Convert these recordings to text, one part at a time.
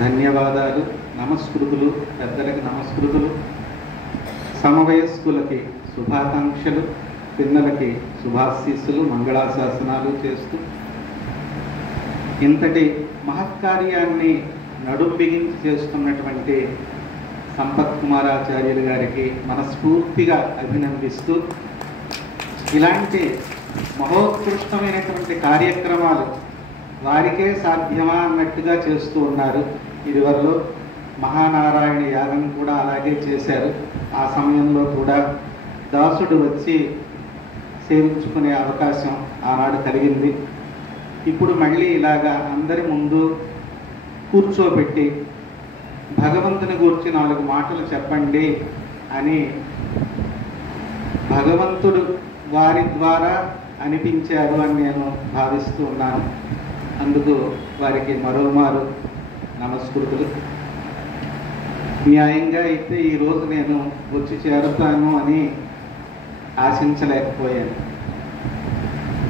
ధన్యవాదాలు, నమస్కృతులు, పెద్దలకి నమస్కృతులు, సమవయస్కులకి శుభాకాంక్షలు, పిల్లలకి శుభాశీస్సులు, మంగళాశాసనాలు చేస్తూ ఇంతటి మహత్కార్యాన్ని నడుం బిగించి చేస్తున్నటువంటి సంపత్ కుమారాచార్యులు గారికి మనస్ఫూర్తిగా అభినందిస్తూ, ఇలాంటి మహోత్కృష్టమైనటువంటి కార్యక్రమాలు వారికే సాధ్యమా అన్నట్టుగా చేస్తూ ఉన్నారు. ఇదివరలో మహానారాయణ యాగం కూడా అలాగే చేశారు. ఆ సమయంలో కూడా దాసుడు వచ్చి సేవించుకునే అవకాశం ఆనాడు కలిగింది. ఇప్పుడు మళ్ళీ ఇలాగా అందరి ముందు కూర్చోబెట్టి భగవంతుని గురించి 4 మాటలు చెప్పండి అని భగవంతుడు వారి ద్వారా అనిపించారు అని నేను భావిస్తూ ఉన్నాను. అందుకు వారికి మరోమారు నమస్కృతులు. న్యాయంగా అయితే ఈరోజు నేను వచ్చి చేరుతాను అని ఆశించలేకపోయాను.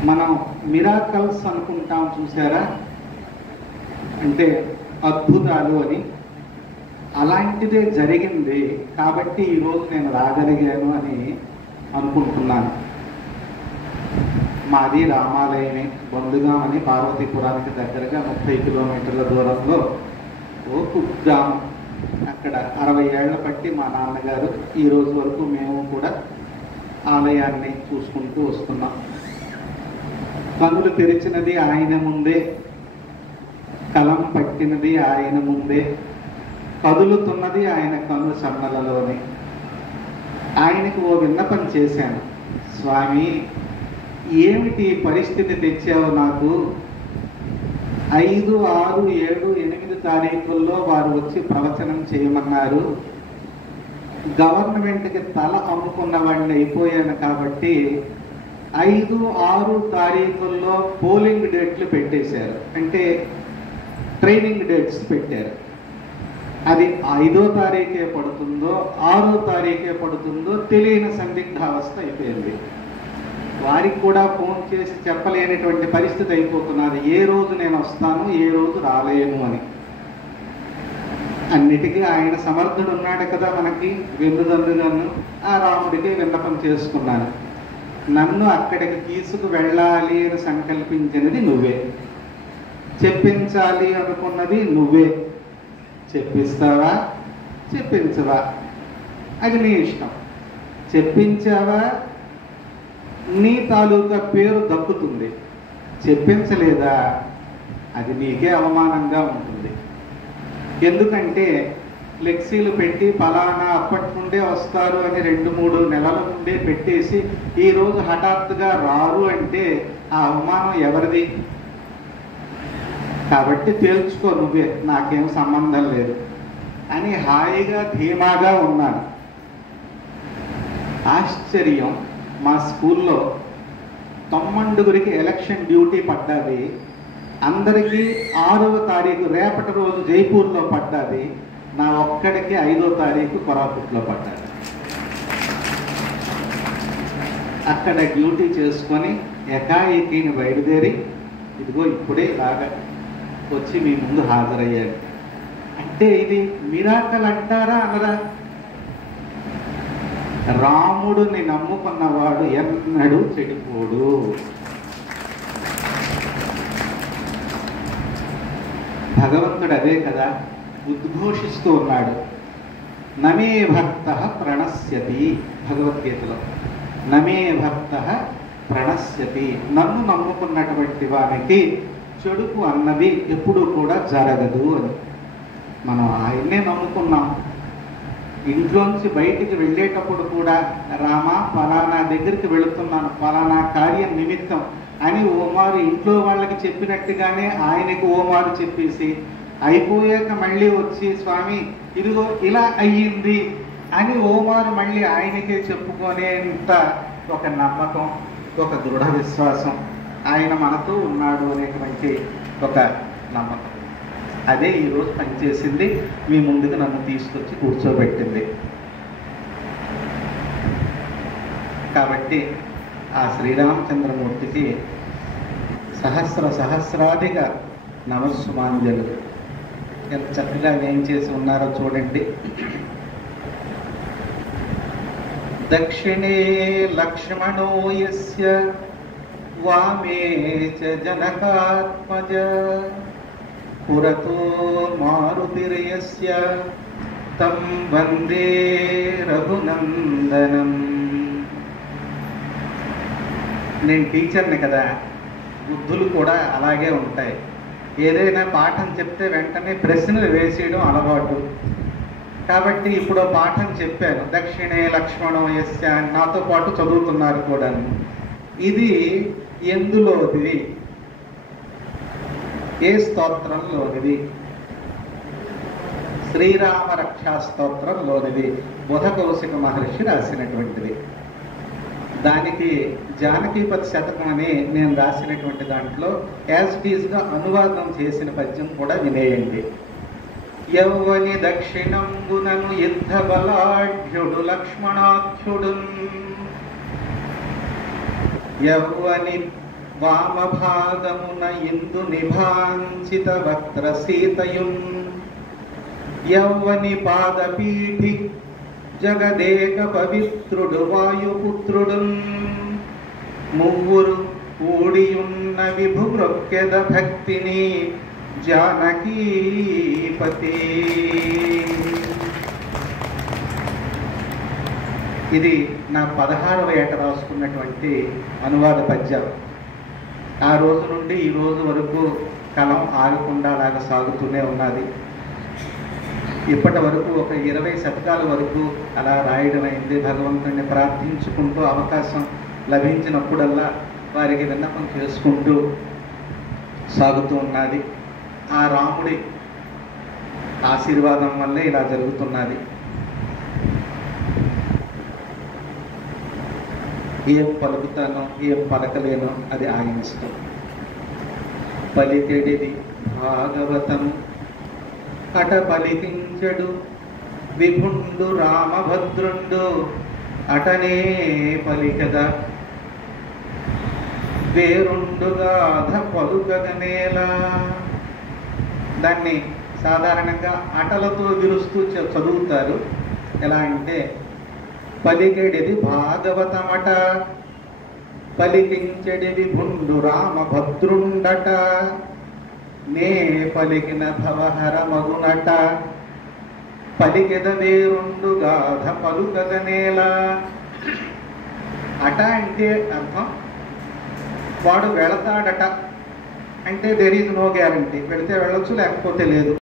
మనం మిరాకల్స్ అనుకుంటాం చూసారా, అంటే అద్భుతాలు అని. అలాంటిదే జరిగింది కాబట్టి ఈరోజు నేను రాగలిగాను అని అనుకుంటున్నాను. మాది రామాలయమే, బొందుగాం అని పార్వతీపురానికి దగ్గరగా 30 కిలోమీటర్ల దూరంలో ఓ కుగ్రామం. అక్కడ 60 ఏళ్ల పట్టి మా నాన్నగారు ఈ రోజు వరకు మేము కూడా ఆలయాన్ని చూసుకుంటూ వస్తున్నాం. కనులు తెరిచినది ఆయన ముందే, కలం పట్టినది ఆయన ముందే, కదులుతున్నది ఆయన కను సన్నలలోనే. ఆయనకు ఓ విన్నపం చేశాను, స్వామి ఏమిటి పరిస్థితి తెచ్చావు నాకు? 5, 6, 7, 8 తారీఖుల్లో వారు వచ్చి ప్రవచనం చేయమన్నారు. గవర్నమెంట్కి తల అమ్ముకున్న వాడిని అయిపోయాను కాబట్టి 5, 6 తారీఖుల్లో పోలింగ్ డేట్లు పెట్టేశారు, అంటే ట్రైనింగ్ డేట్స్ పెట్టారు. అది 5వ తారీఖే పడుతుందో 6వ తారీఖే పడుతుందో తెలియని సందిగ్ధావస్థ అయిపోయింది. వారికి కూడా ఫోన్ చేసి చెప్పలేనటువంటి పరిస్థితి అయిపోతున్నది. ఏ రోజు నేను వస్తాను, ఏ రోజు రాలేను అని. అన్నిటికీ ఆయన సమర్థుడు ఉన్నాడు కదా మనకి. వెన్నుదన్నుగాను ఆ రాముడికి విన్నపం చేసుకున్నాను. నన్ను అక్కడికి తీసుకు వెళ్ళాలి అని సంకల్పించినది నువ్వే, చెప్పించాలి అనుకున్నది నువ్వే. చెప్పిస్తావా చెప్పించవా అది నీ ఇష్టం. చెప్పించావా నీ తాలూకా పేరు దక్కుతుంది, చెప్పించలేదా అది నీకే అవమానంగా ఉంటుంది. ఎందుకంటే ఫ్లెక్సీలు పెట్టి ఫలానా అప్పటి నుండే వస్తారు అని 2-3 నెలల నుండే పెట్టేసి ఈరోజు హఠాత్తుగా రారు అంటే ఆ అవమానం ఎవరిది? కాబట్టి తేల్చుకో నువ్వే, నాకేం సంబంధం లేదు అని హాయిగా ధీమాగా ఉన్నాను. ఆశ్చర్యం, మా స్కూల్లో 90 ఎలక్షన్ డ్యూటీ పడ్డది. అందరికీ 6వ తారీఖు రేపటి రోజు జైపూర్లో పడ్డది. నా ఒక్కడికి 5వ తారీఖు కొరాపుట్లో పడ్డది. అక్కడ డ్యూటీ చేసుకొని ఎకాయికీని బయలుదేరి ఇదిగో ఇప్పుడే ఇలాగా వచ్చి మీ ముందు హాజరయ్యాడు. అంటే ఇది మిరాకల్ అంటారా అనరా? రాముడిని నమ్ముకున్నవాడు ఎన్నడూ చెడిపోడు. భగవంతుడు అదే కదా ఉద్ఘోషిస్తూ ఉన్నాడు. నమే భక్త ప్రణశ్యతి, భగవద్గీతలో నమే భక్త ప్రణశ్యతి. నన్ను నమ్ముకున్నటువంటి వానికి చెడుకు అన్నది ఎప్పుడూ కూడా జరగదు అని. మనం ఆయన్నే నమ్ముకున్నాం. ఇంట్లోంచి బయటికి వెళ్ళేటప్పుడు కూడా రామా ఫలానా దగ్గరికి వెళుతున్నాను ఫలానా కార్యం నిమిత్తం అని ఓమారు ఇంట్లో వాళ్ళకి చెప్పినట్టుగానే ఆయనకు ఓమారు చెప్పేసి అయిపోయాక మళ్ళీ వచ్చి స్వామి ఇదిగో ఇలా అయ్యింది అని ఓమారు మళ్ళీ ఆయనకే చెప్పుకునేంత ఒక నమ్మకం, ఒక దృఢ విశ్వాసం, ఆయన మనతో ఉన్నాడు అనేటువంటి ఒక నమ్మకం. అదే ఈరోజు పనిచేసింది, మీ ముందుకు నన్ను తీసుకొచ్చి కూర్చోబెట్టింది. కాబట్టి ఆ శ్రీరామచంద్రమూర్తికి సహస్రాధిక నమస్సుమాంజలు. ఎంత చక్కగా ఏం చేసి ఉన్నారో చూడండి. దక్షిణే లక్ష్మణో యస్య వామే చ జనకాత్మజ పురతో మారుతిర్యస్య తం వందే రఘునందనం. నేను టీచర్ని కదా, బుద్ధులు కూడా అలాగే ఉంటాయి. ఏదైనా పాఠం చెప్తే వెంటనే ప్రశ్నలు వేసేయడం అలవాటు. కాబట్టి ఇప్పుడు పాఠం చెప్పాను, దక్షిణే లక్ష్మణో యస్య, నాతో పాటు చదువుతున్నారు కూడా. ఇది ఎందులోది? ఏ స్తోత్రంలోనిది? శ్రీరామ రక్షా స్తోత్రంలోనిది. బుధ కౌశిక మహర్షి రాసినటువంటిది. దానికి జానకీపతి శతకం అని నేను రాసినటువంటి దాంట్లో యాజ్ ఇట్ ఈజ్గా అనువాదం చేసిన పద్యం కూడా వినేయండి. యౌవని దక్షిణంబునను యుద్ధ బలాఢ్యుడు లక్ష్మణాఖ్యుడు, యౌవని వామభాగమున ఇందు నిభాంచిత వక్ర సీతయున్, యౌవని పాదపీఠి జగదేక పవిత్రుడు వాయుపుత్రుడు, మువ్వురు కూడియున్న విభు మృక్కెద భక్తిని జానకీపతి. ఇది నా 16వ ఏట రాసుకున్నటువంటి అనువాద పద్యం. ఆ రోజు నుండి ఈ రోజు వరకు కలం ఆగకుండా అలాగా సాగుతూనే ఉన్నది. ఇప్పటి వరకు ఒక 20 శతకాల వరకు అలా రాయడం అయింది. భగవంతుడిని ప్రార్థించుకుంటూ అవకాశం లభించినప్పుడల్లా వారికి విన్నపం చేసుకుంటూ సాగుతూ ఉన్నది. ఆ రాముడి ఆశీర్వాదం వల్లే ఇలా జరుగుతున్నది. ఏం పలుకుతానో ఏం పలకలేనో అది ఆయన ఇష్టం. పలికెడిది భాగవతం అట పలికించడు విభుండు రామభద్రుండు, అటనే పలికద వేరుండుగాధ పలుకగనేలా. దాన్ని సాధారణంగా అటలతో విరుస్తూ చదువుతారు. ఎలా అంటే పలికెడిది భాగవతమట, పలికించెడి విభుండు రామభద్రుండట, నే పలికిన భవహర మగునట, పలికెద వేరుండుగాధ పలుకగనేలా. అట అంటే అర్థం వాడు వెళతాడట, అంటే దెర్ ఈజ్ నో గ్యారంటీ. వెళితే వెళ్ళొచ్చు, లేకపోతే లేదు.